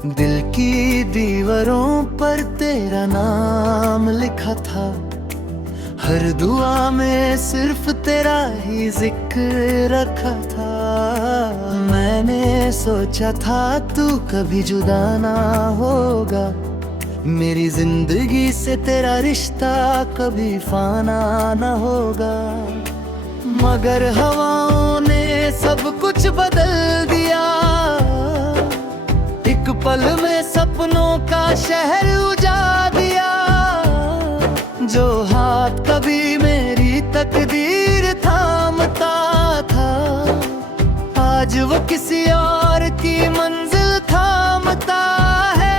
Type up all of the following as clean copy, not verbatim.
दिल की दीवारों पर तेरा नाम लिखा था, हर दुआ में सिर्फ तेरा ही जिक्र रखा था। मैंने सोचा था तू कभी जुदा ना होगा, मेरी जिंदगी से तेरा रिश्ता कभी फाना ना होगा। मगर हवाओं ने सब कुछ बदल दिया, एक पल में सपनों का शहर उजाड़ दिया। जो हाथ कभी मेरी तकदीर थामता था, आज वो किसी और की मंजिल थामता है।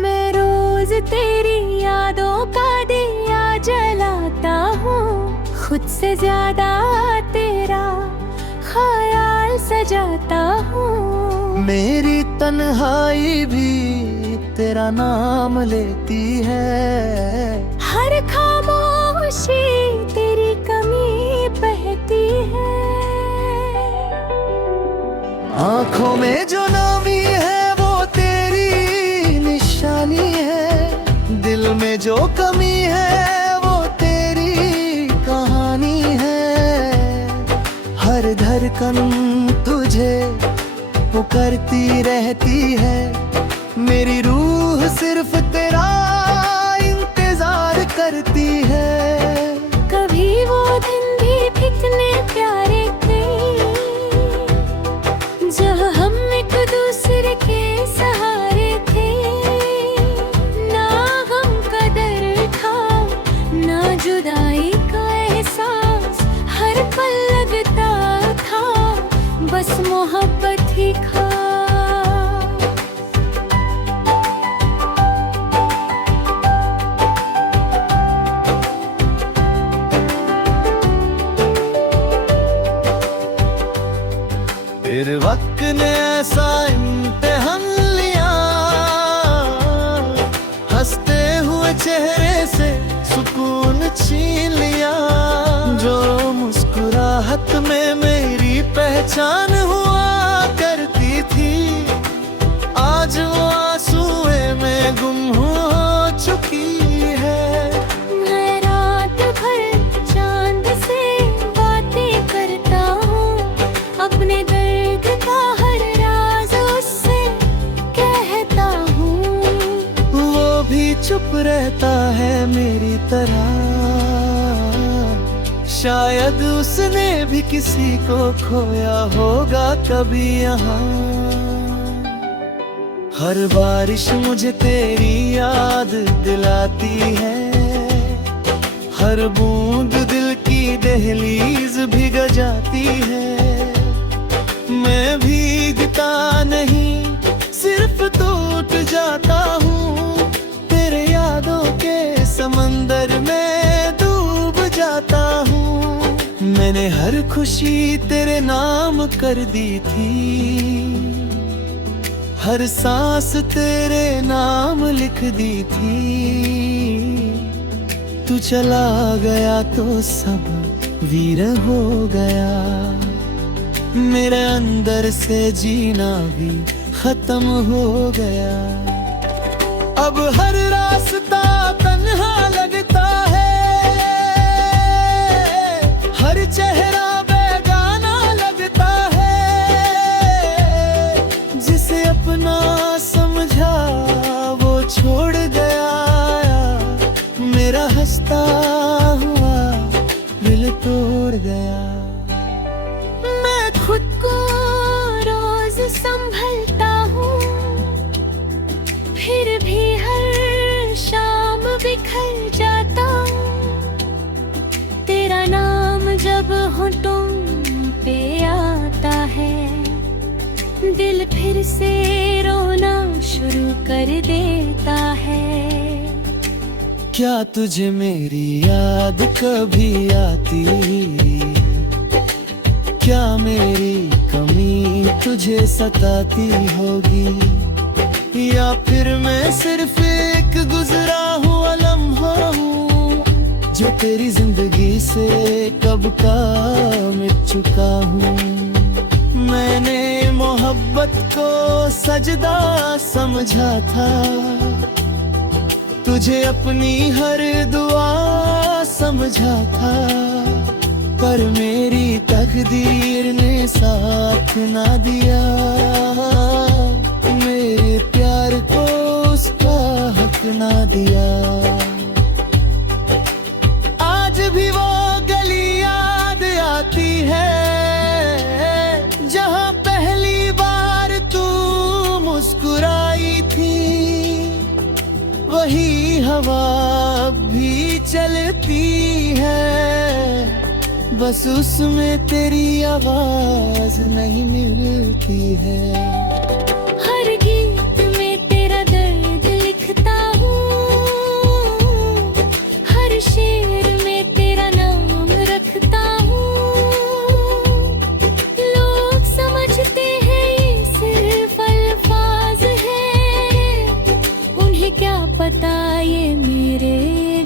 मैं रोज तेरी यादों का दिया जलाता हूँ, खुद से ज्यादा तेरा ख्याल सजाता हूँ। मेरी तन्हाई भी तेरा नाम लेती है, हर खामोशी तेरी कमी बहती है। आँखों में जो नमी है वो तेरी निशानी है, दिल में जो कमी है वो तेरी कहानी है। हर धड़कन तुझे पुकारती रहती है, मेरी रूह सिर्फ तेरा इंतजार करती है। कभी वो दिन भी कितने प्यारे थे, जब हम एक दूसरे के सहारे थे। ना गम का दर्द था, ना जुदाई का एहसास, हर पल लगता था बस मोहब्बत ही खास। फिर वक्त ने ऐसा इम्तिहान लिया, हंसते हुए चेहरे से सुकून छीन लिया। जो मुस्कुराहट में मेरी पहचान हुआ करती थी, आज वो आंसुओं में गुम हो चुकी है। मैं रात भर चांद से बातें करता हूँ, अपने दर्द का हर राज उससे कहता हूँ। वो भी चुप रहता है मेरी तरह, शायद उसने भी किसी को खोया होगा कभी यहाँ। हर बारिश मुझे तेरी याद दिलाती है, हर बूंद दिल की दहलीज भिगा जाती है। मैं भीगता नहीं, सिर्फ टूट जाता हूँ, तेरे यादों के समंदर में डूब जाता हूँ। मैंने हर खुशी तेरे नाम कर दी थी, हर सांस तेरे नाम लिख दी थी। तू चला गया तो सब वीर हो गया, मेरे अंदर से जीना भी खत्म हो गया। अब हर रास्ता तन्हा लगता है, हर चेहरा बेगाना लगता है। जिसे अपना समझा वो छोड़ गया, मेरा हंसता हुआ दिल तोड़ गया। खुद को रोज संभलता हूँ, फिर भी हर शाम बिखर जाता हूँ। तेरा नाम जब होठों पे आता है, दिल फिर से रोना शुरू कर देता है। क्या तुझे मेरी याद कभी आती, क्या मेरी कमी तुझे सताती होगी, या फिर मैं सिर्फ एक गुजरा हुआ लम्हा हूँ, जो तेरी जिंदगी से कब का मिट चुका हूँ। मैंने मोहब्बत को सजदा समझा था, तुझे अपनी हर दुआ समझा था, पर मेरी तकदीर ने साथ ना दिया, मेरे प्यार को उसका हक ना दिया। आज भी वो गली याद आती है जहां पहली बार तू मुस्कुराई थी, वही हवा अब भी चलती है, बस उसमें तेरी आवाज नहीं मिलती है। हर गीत में तेरा दर्द लिखता हूँ, हर शेर में तेरा नाम रखता हूँ। लोग समझते हैं ये सिर्फ अल्फाज हैं, उन्हें क्या पता ये मेरे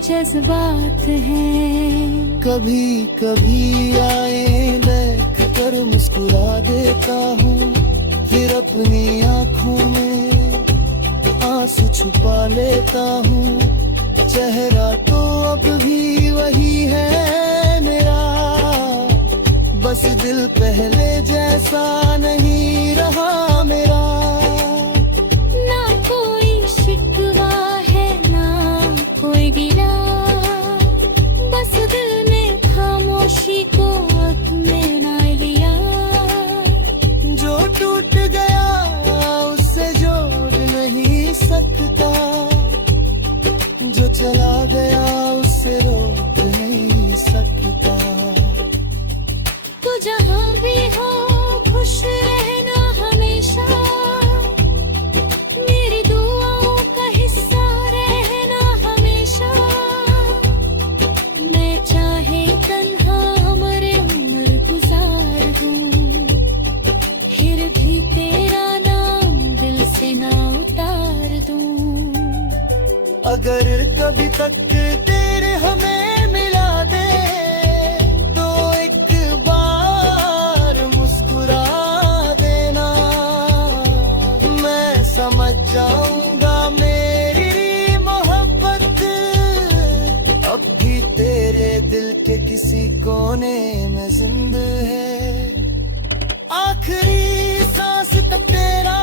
जज्बात हैं। कभी कभी आए देख कर मुस्कुरा देता हूँ, फिर अपनी आँखों में आंसू छुपा लेता हूँ। चेहरा तो अब भी वही है मेरा, बस दिल पहले जैसा नहीं रहा मेरा। ना कोई शिकवा है ना कोई गिला, बस दिल में खामोशी को अपने ना लिया। जो टूट गया उससे जोड़ नहीं सकता, जो चला गया उससे रोक नहीं सकता। तू जहाँ भी हो खुश रहना हमेशा, मेरी दुआओं का हिस्सा रहना हमेशा। मैं चाहे तन्हा मरे उम्र गुजार दूं, फिर भी तेरा नाम दिल से ना उतार दूं। अगर कभी तक तेरे हमें मिला दे तो एक बार मुस्कुरा देना, मैं समझ जाऊंगा मेरी मोहब्बत अब भी तेरे दिल के किसी कोने में जिंदा है। आखिरी सांस तक तेरा